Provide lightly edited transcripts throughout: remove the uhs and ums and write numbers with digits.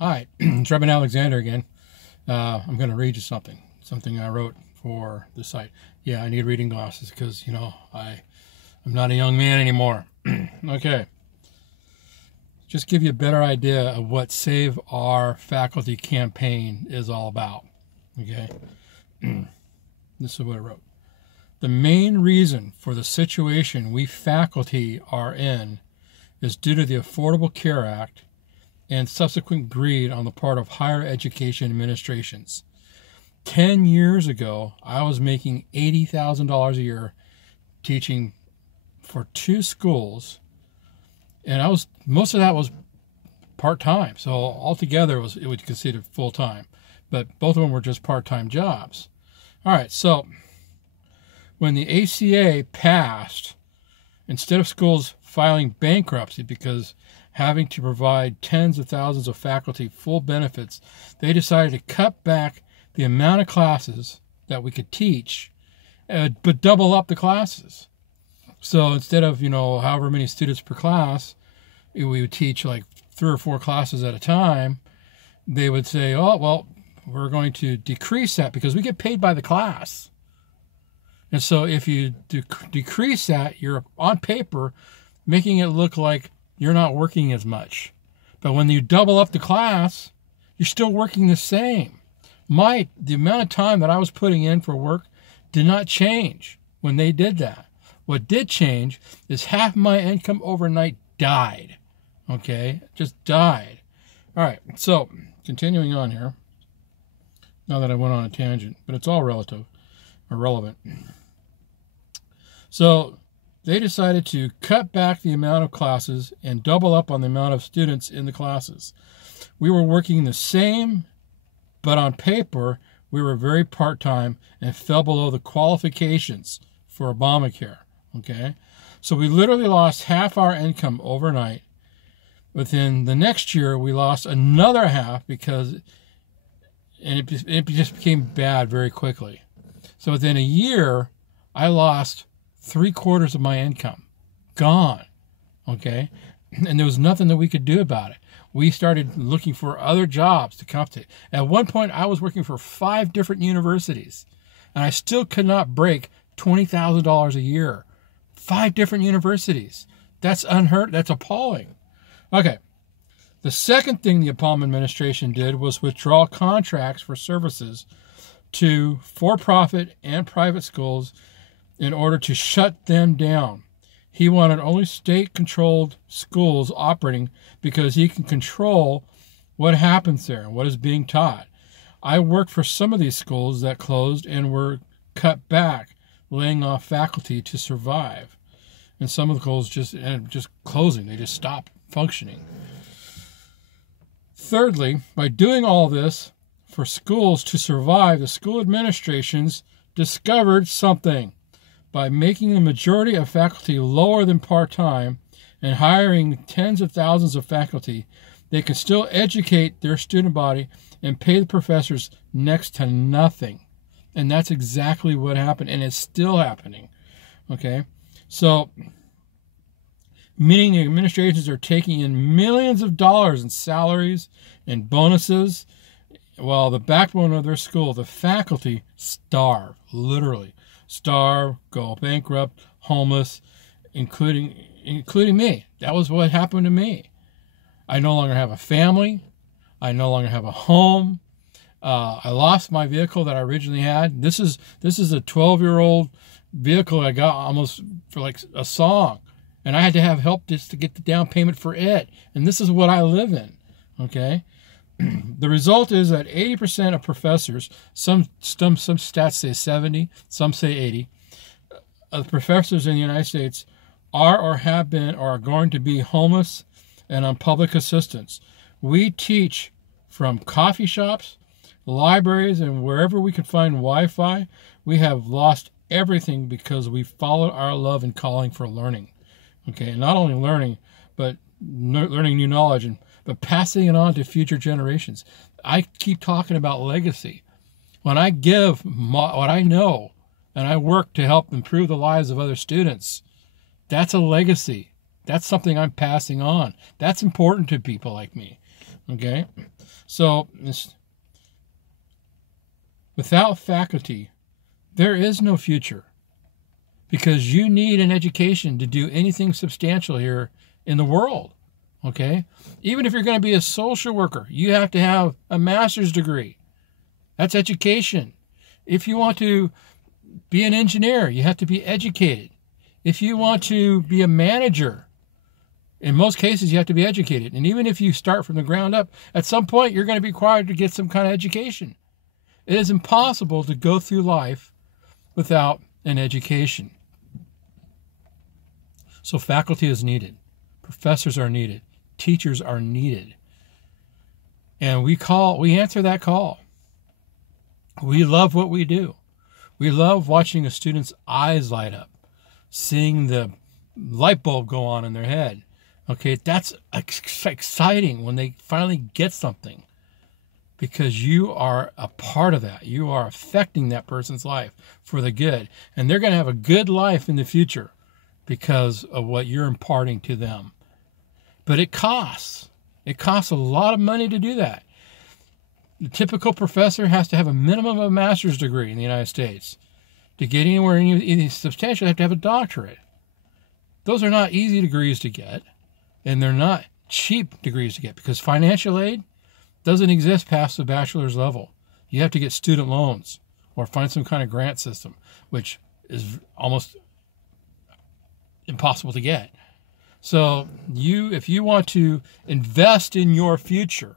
Hi, it's Reverend Alexander again. I'm going to read you something I wrote for the site. Yeah, I need reading glasses because, I'm not a young man anymore. Okay. Just give you a better idea of what Save Our Faculty campaign is all about. Okay. This is what I wrote. The main reason for the situation we faculty are in is due to the Affordable Care Act and subsequent greed on the part of higher education administrations. 10 years ago, I was making $80,000 a year teaching for 2 schools, and most of that was part-time. So altogether, it was considered full-time, but both of them were just part-time jobs. All right, so when the ACA passed, instead of schools filing bankruptcy because having to provide tens of thousands of faculty full benefits, they decided to cut back the amount of classes that we could teach, but double up the classes. So instead of, however many students per class, we would teach like 3 or 4 classes at a time. They would say, oh, well, we're going to decrease that because we get paid by the class. And so if you decrease that, you're on paper making it look like you're not working as much. But when you double up the class, you're still working the same. The amount of time that I was putting in for work did not change when they did that. What did change is half my income overnight died. Okay? Just died. All right. So, continuing on here. Now that I went on a tangent, but it's all irrelevant. So, they decided to cut back the amount of classes and double up on the amount of students in the classes. We were working the same, but on paper, we were very part-time and fell below the qualifications for Obamacare. Okay? So we literally lost half our income overnight. Within the next year, we lost another half and it just became bad very quickly. So within a year, I lost 3/4 of my income. Gone. Okay? And there was nothing that we could do about it. We started looking for other jobs to compensate. At one point, I was working for 5 different universities, and I still could not break $20,000 a year. 5 different universities. That's unheard. That's appalling. Okay. The second thing the Obama administration did was withdraw contracts for services to for-profit and private schools in order to shut them down. He wanted only state-controlled schools operating because he can control what happens there and what is being taught. I worked for some of these schools that closed and were cut back, laying off faculty to survive. And some of the schools just closing. They just stopped functioning. Thirdly, by doing all this for schools to survive, the school administrations discovered something. By making the majority of faculty lower than part-time and hiring tens of thousands of faculty, they can still educate their student body and pay the professors next to nothing. And that's exactly what happened, and it's still happening. Okay? So, meaning the administrations are taking in millions of dollars in salaries and bonuses, while the backbone of their school, the faculty, starve, literally. Starve, go bankrupt, homeless, including me. That was what happened to me. I no longer have a family. I no longer have a home. I lost my vehicle that I originally had. This is a 12-year-old vehicle I got almost for like a song, and I had to have help just to get the down payment for it. And this is what I live in. Okay. The result is that 80% of professors, some stats say 70, some say 80, of professors in the United States are or have been or are going to be homeless and on public assistance. We teach from coffee shops, libraries, and wherever we can find Wi-Fi. We have lost everything because we followed our love and calling for learning. Okay, and not only learning, but learning new knowledge but passing it on to future generations. I keep talking about legacy. When I give what I know and I work to help improve the lives of other students, that's a legacy. That's something I'm passing on. That's important to people like me. Okay? So without faculty, there is no future, because you need an education to do anything substantial here in the world. Okay? Even if you're going to be a social worker, you have to have a master's degree. That's education. If you want to be an engineer, you have to be educated. If you want to be a manager, in most cases, you have to be educated. And even if you start from the ground up, at some point, you're going to be required to get some kind of education. It is impossible to go through life without an education. So faculty is needed. Professors are needed. Teachers are needed. And we answer that call. We love what we do. We love watching a student's eyes light up, seeing the light bulb go on in their head. Okay, that's exciting when they finally get something, because you are a part of that. You are affecting that person's life for the good. And they're going to have a good life in the future because of what you're imparting to them. But it costs. It costs a lot of money to do that. The typical professor has to have a minimum of a master's degree in the United States. To get anywhere any substantial, you have to have a doctorate. Those are not easy degrees to get, and they're not cheap degrees to get, because financial aid doesn't exist past the bachelor's level. You have to get student loans or find some kind of grant system, which is almost impossible to get. So if you want to invest in your future,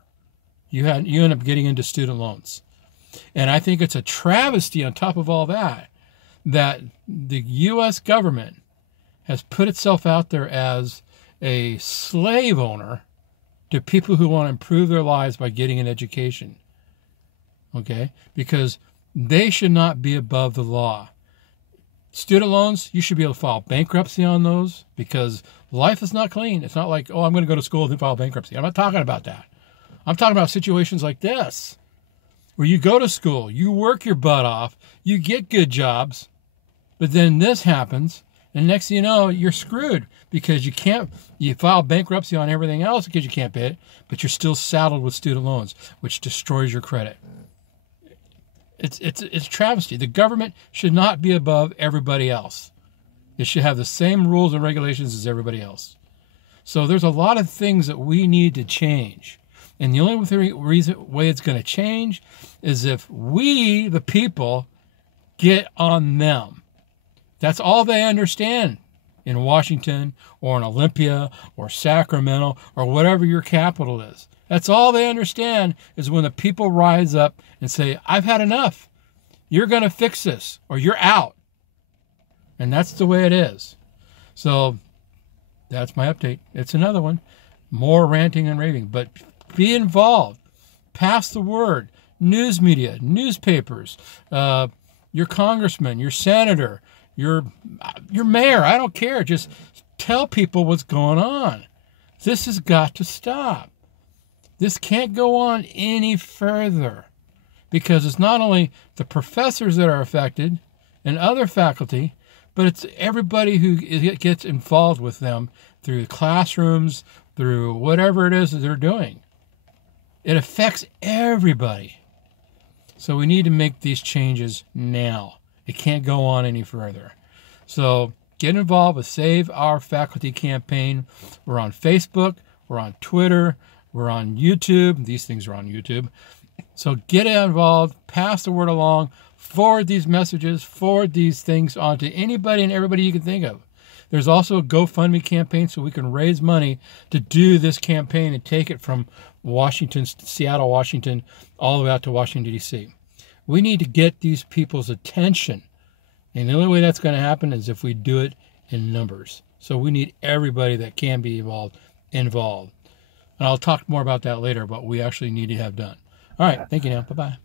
you end up getting into student loans. And I think it's a travesty on top of all that the U.S. government has put itself out there as a slave owner to people who want to improve their lives by getting an education. Okay? Because they should not be above the law. Student loans, you should be able to file bankruptcy on those, because life is not clean. It's not like, oh, I'm going to go to school and then file bankruptcy. I'm not talking about that. I'm talking about situations like this, where you go to school, you work your butt off, you get good jobs, but then this happens, and next thing you know, you're screwed, because you file bankruptcy on everything else because you can't pay it, but you're still saddled with student loans, which destroys your credit. It's a travesty. The government should not be above everybody else. It should have the same rules and regulations as everybody else. So there's a lot of things that we need to change. And the only way it's going to change is if we, the people, get on them. That's all they understand in Washington or in Olympia or Sacramento or whatever your capital is. That's all they understand, is when the people rise up and say, I've had enough. You're going to fix this or you're out. And that's the way it is. So that's my update. It's another one. More ranting and raving. But be involved. Pass the word. News media, newspapers, your congressman, your senator, your mayor. I don't care. Just tell people what's going on. This has got to stop. This can't go on any further, because it's not only the professors that are affected and other faculty, but it's everybody who gets involved with them through classrooms, through whatever it is that they're doing. It affects everybody. So we need to make these changes now. It can't go on any further. So get involved with Save Our Faculty campaign. We're on Facebook. We're on Twitter. We're on YouTube. These things are on YouTube. So get involved. Pass the word along. Forward these messages. Forward these things on to anybody and everybody you can think of. There's also a GoFundMe campaign, so we can raise money to do this campaign and take it from Seattle, Washington, all the way out to Washington, D.C. We need to get these people's attention. And the only way that's going to happen is if we do it in numbers. So we need everybody that can be involved. And I'll talk more about that later, what we actually need to have done. All right. Thank you now. Bye-bye.